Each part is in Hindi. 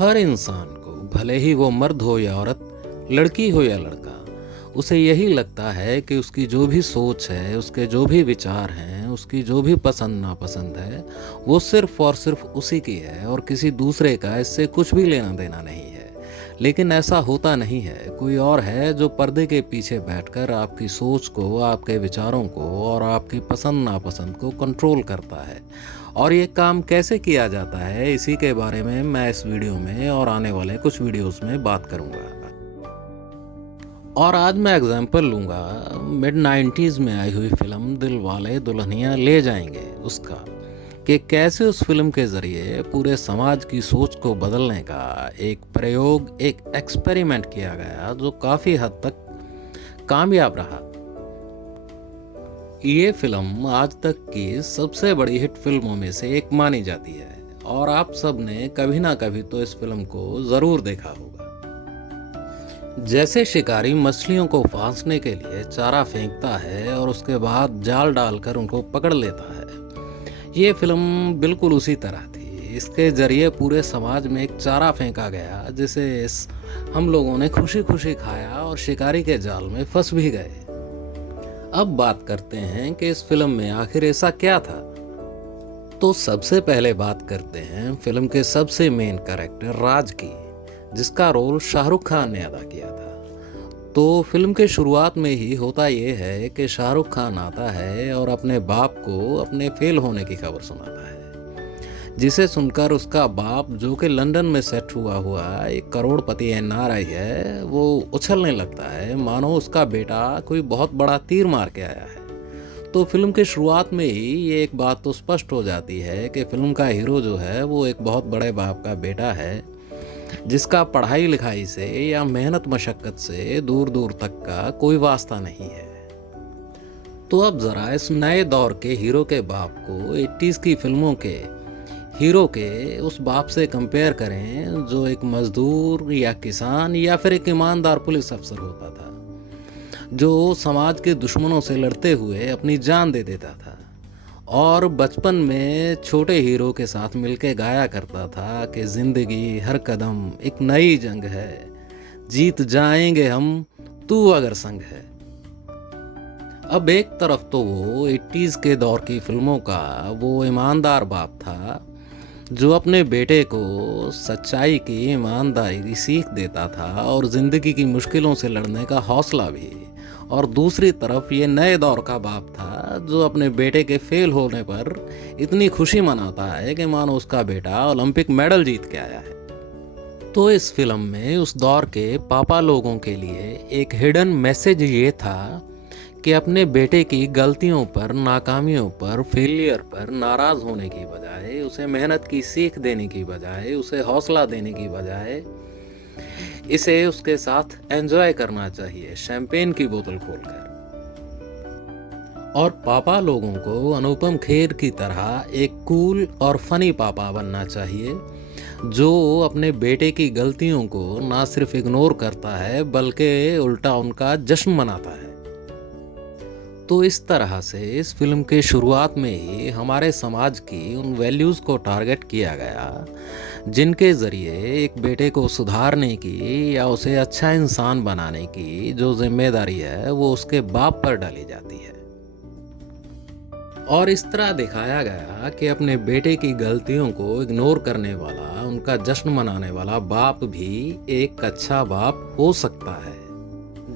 हर इंसान को, भले ही वो मर्द हो या औरत, लड़की हो या लड़का, उसे यही लगता है कि उसकी जो भी सोच है, उसके जो भी विचार हैं, उसकी जो भी पसंद नापसंद है, वो सिर्फ और सिर्फ उसी की है और किसी दूसरे का इससे कुछ भी लेना देना नहीं है। लेकिन ऐसा होता नहीं है। कोई और है जो पर्दे के पीछे बैठकर आपकी सोच को, आपके विचारों को और आपकी पसंद नापसंद को कंट्रोल करता है। और ये काम कैसे किया जाता है, इसी के बारे में मैं इस वीडियो में और आने वाले कुछ वीडियोस में बात करूंगा। और आज मैं एग्जांपल लूंगा मिड 90s में आई हुई फिल्म दिल वाले दुल्हनिया ले जाएंगे उसका, कि कैसे उस फिल्म के ज़रिए पूरे समाज की सोच को बदलने का एक प्रयोग, एक एक्सपेरिमेंट किया गया जो काफ़ी हद तक कामयाब रहा। ये फिल्म आज तक की सबसे बड़ी हिट फिल्मों में से एक मानी जाती है और आप सब ने कभी ना कभी तो इस फिल्म को ज़रूर देखा होगा। जैसे शिकारी मछलियों को फांसने के लिए चारा फेंकता है और उसके बाद जाल डालकर उनको पकड़ लेता है, ये फिल्म बिल्कुल उसी तरह थी। इसके जरिए पूरे समाज में एक चारा फेंका गया जिसे हम लोगों ने खुशी खुशी खाया और शिकारी के जाल में फंस भी गए। अब बात करते हैं कि इस फिल्म में आखिर ऐसा क्या था। तो सबसे पहले बात करते हैं फिल्म के सबसे मेन कैरेक्टर राज की, जिसका रोल शाहरुख खान ने अदा किया था। तो फिल्म के शुरुआत में ही होता ये है कि शाहरुख खान आता है और अपने बाप को अपने फेल होने की खबर सुनाता है, जिसे सुनकर उसका बाप, जो कि लंदन में सेट हुआ एक करोड़पति एनआरआई है, वो उछलने लगता है मानो उसका बेटा कोई बहुत बड़ा तीर मार के आया है। तो फिल्म के शुरुआत में ही ये एक बात तो स्पष्ट हो जाती है कि फिल्म का हीरो जो है वो एक बहुत बड़े बाप का बेटा है, जिसका पढ़ाई लिखाई से या मेहनत मशक्कत से दूर दूर तक का कोई वास्ता नहीं है। तो अब जरा इस नए दौर के हीरो के बाप को 80s की फिल्मों के हीरो के उस बाप से कंपेयर करें जो एक मजदूर या किसान या फिर एक ईमानदार पुलिस अफसर होता था, जो समाज के दुश्मनों से लड़ते हुए अपनी जान दे देता था और बचपन में छोटे हीरो के साथ मिलके गाया करता था कि जिंदगी हर कदम एक नई जंग है, जीत जाएंगे हम तू अगर संग है। अब एक तरफ तो वो 80s के दौर की फिल्मों का वो ईमानदार बाप था जो अपने बेटे को सच्चाई की, ईमानदारी की सीख देता था और ज़िंदगी की मुश्किलों से लड़ने का हौसला भी। और दूसरी तरफ ये नए दौर का बाप था जो अपने बेटे के फेल होने पर इतनी खुशी मनाता है कि मानो उसका बेटा ओलंपिक मेडल जीत के आया है। तो इस फिल्म में उस दौर के पापा लोगों के लिए एक हिडन मैसेज ये था कि अपने बेटे की गलतियों पर, नाकामियों पर, फेलियर पर नाराज होने की बजाय, उसे मेहनत की सीख देने की बजाय, उसे हौसला देने की बजाय, इसे उसके साथ एंजॉय करना चाहिए शैंपेन की बोतल खोलकर। और पापा लोगों को अनुपम खेर की तरह एक कूल और फनी पापा बनना चाहिए, जो अपने बेटे की गलतियों को ना सिर्फ इग्नोर करता है बल्कि उल्टा उनका जश्न मनाता है। तो इस तरह से इस फिल्म के शुरुआत में ही हमारे समाज की उन वैल्यूज़ को टारगेट किया गया जिनके ज़रिए एक बेटे को सुधारने की या उसे अच्छा इंसान बनाने की जो जिम्मेदारी है वो उसके बाप पर डाली जाती है। और इस तरह दिखाया गया कि अपने बेटे की गलतियों को इग्नोर करने वाला, उनका जश्न मनाने वाला बाप भी एक अच्छा बाप हो सकता है।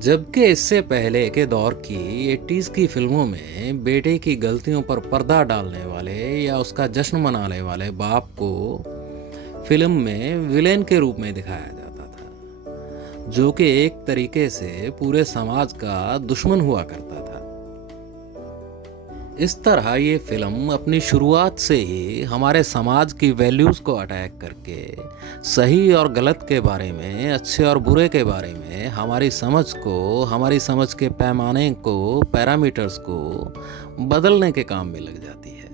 जबकि इससे पहले के दौर की 80s की फिल्मों में बेटे की गलतियों पर पर्दा डालने वाले या उसका जश्न मनाने वाले बाप को फिल्म में विलेन के रूप में दिखाया जाता था, जो कि एक तरीके से पूरे समाज का दुश्मन हुआ करता था। इस तरह ये फिल्म अपनी शुरुआत से ही हमारे समाज की वैल्यूज़ को अटैक करके सही और गलत के बारे में, अच्छे और बुरे के बारे में हमारी समझ को, हमारी समझ के पैमाने को, पैरामीटर्स को बदलने के काम में लग जाती है।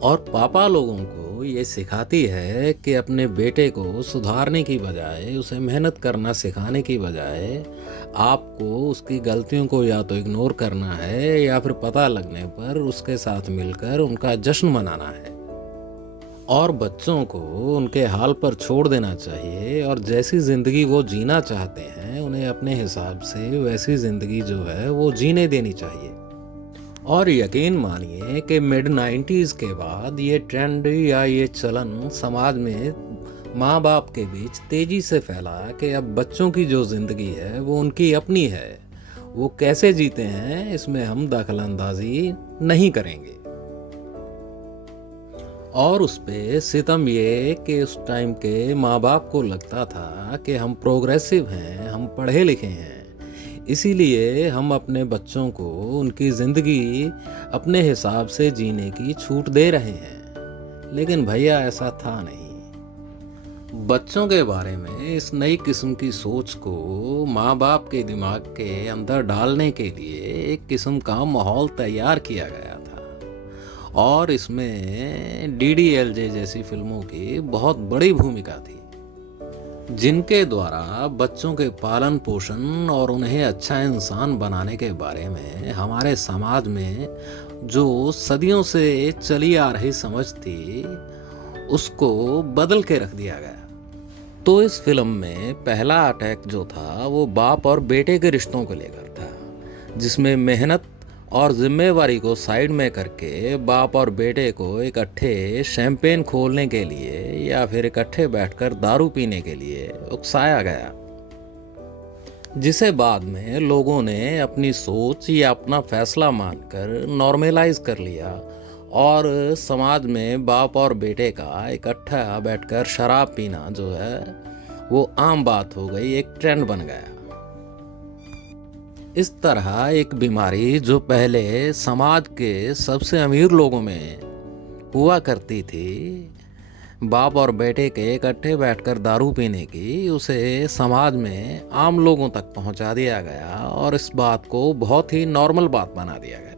और पापा लोगों को ये सिखाती है कि अपने बेटे को सुधारने की बजाय, उसे मेहनत करना सिखाने की बजाय आपको उसकी गलतियों को या तो इग्नोर करना है या फिर पता लगने पर उसके साथ मिलकर उनका जश्न मनाना है। और बच्चों को उनके हाल पर छोड़ देना चाहिए और जैसी ज़िंदगी वो जीना चाहते हैं उन्हें अपने हिसाब से वैसी ज़िंदगी जो है वो जीने देनी चाहिए। और यकीन मानिए कि मिड 90s के बाद ये ट्रेंड या ये चलन समाज में माँ बाप के बीच तेजी से फैला कि अब बच्चों की जो ज़िंदगी है वो उनकी अपनी है, वो कैसे जीते हैं इसमें हम दखलंदाजी नहीं करेंगे। और उस पे सितम ये कि उस टाइम के माँ बाप को लगता था कि हम प्रोग्रेसिव हैं, हम पढ़े लिखे हैं, इसीलिए हम अपने बच्चों को उनकी ज़िंदगी अपने हिसाब से जीने की छूट दे रहे हैं। लेकिन भैया ऐसा था नहीं। बच्चों के बारे में इस नई किस्म की सोच को माँ बाप के दिमाग के अंदर डालने के लिए एक किस्म का माहौल तैयार किया गया था और इसमें DDLJ जैसी फिल्मों की बहुत बड़ी भूमिका थी, जिनके द्वारा बच्चों के पालन पोषण और उन्हें अच्छा इंसान बनाने के बारे में हमारे समाज में जो सदियों से चली आ रही समझ थी उसको बदल के रख दिया गया। तो इस फिल्म में पहला अटैक जो था वो बाप और बेटे के रिश्तों को लेकर था, जिसमें मेहनत और जिम्मेवारी को साइड में करके बाप और बेटे को इकट्ठे शैंपेन खोलने के लिए या फिर इकट्ठे बैठकर दारू पीने के लिए उकसाया गया, जिसे बाद में लोगों ने अपनी सोच या अपना फैसला मानकर नॉर्मलाइज कर लिया और समाज में बाप और बेटे का इकट्ठा बैठकर शराब पीना जो है वो आम बात हो गई, एक ट्रेंड बन गया। इस तरह एक बीमारी जो पहले समाज के सबसे अमीर लोगों में हुआ करती थी, बाप और बेटे के इकट्ठे बैठकर दारू पीने की, उसे समाज में आम लोगों तक पहुंचा दिया गया और इस बात को बहुत ही नॉर्मल बात बना दिया गया।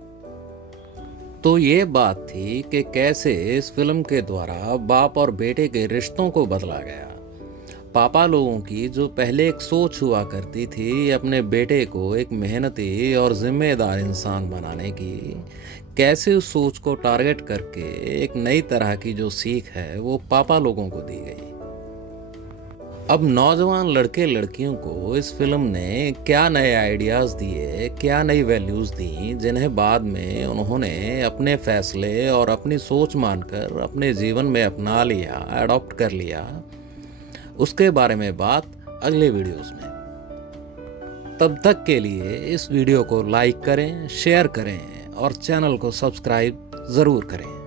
तो ये बात थी कि कैसे इस फिल्म के द्वारा बाप और बेटे के रिश्तों को बदला गया। पापा लोगों की जो पहले एक सोच हुआ करती थी अपने बेटे को एक मेहनती और जिम्मेदार इंसान बनाने की, कैसे उस सोच को टारगेट करके एक नई तरह की जो सीख है वो पापा लोगों को दी गई। अब नौजवान लड़के लड़कियों को इस फिल्म ने क्या नए आइडियाज़ दिए, क्या नई वैल्यूज़ दी, जिन्हें बाद में उन्होंने अपने फैसले और अपनी सोच मानकर अपने जीवन में अपना लिया, अडॉप्ट कर लिया, उसके बारे में बात अगले वीडियोस में। तब तक के लिए इस वीडियो को लाइक करें, शेयर करें और चैनल को सब्सक्राइब ज़रूर करें।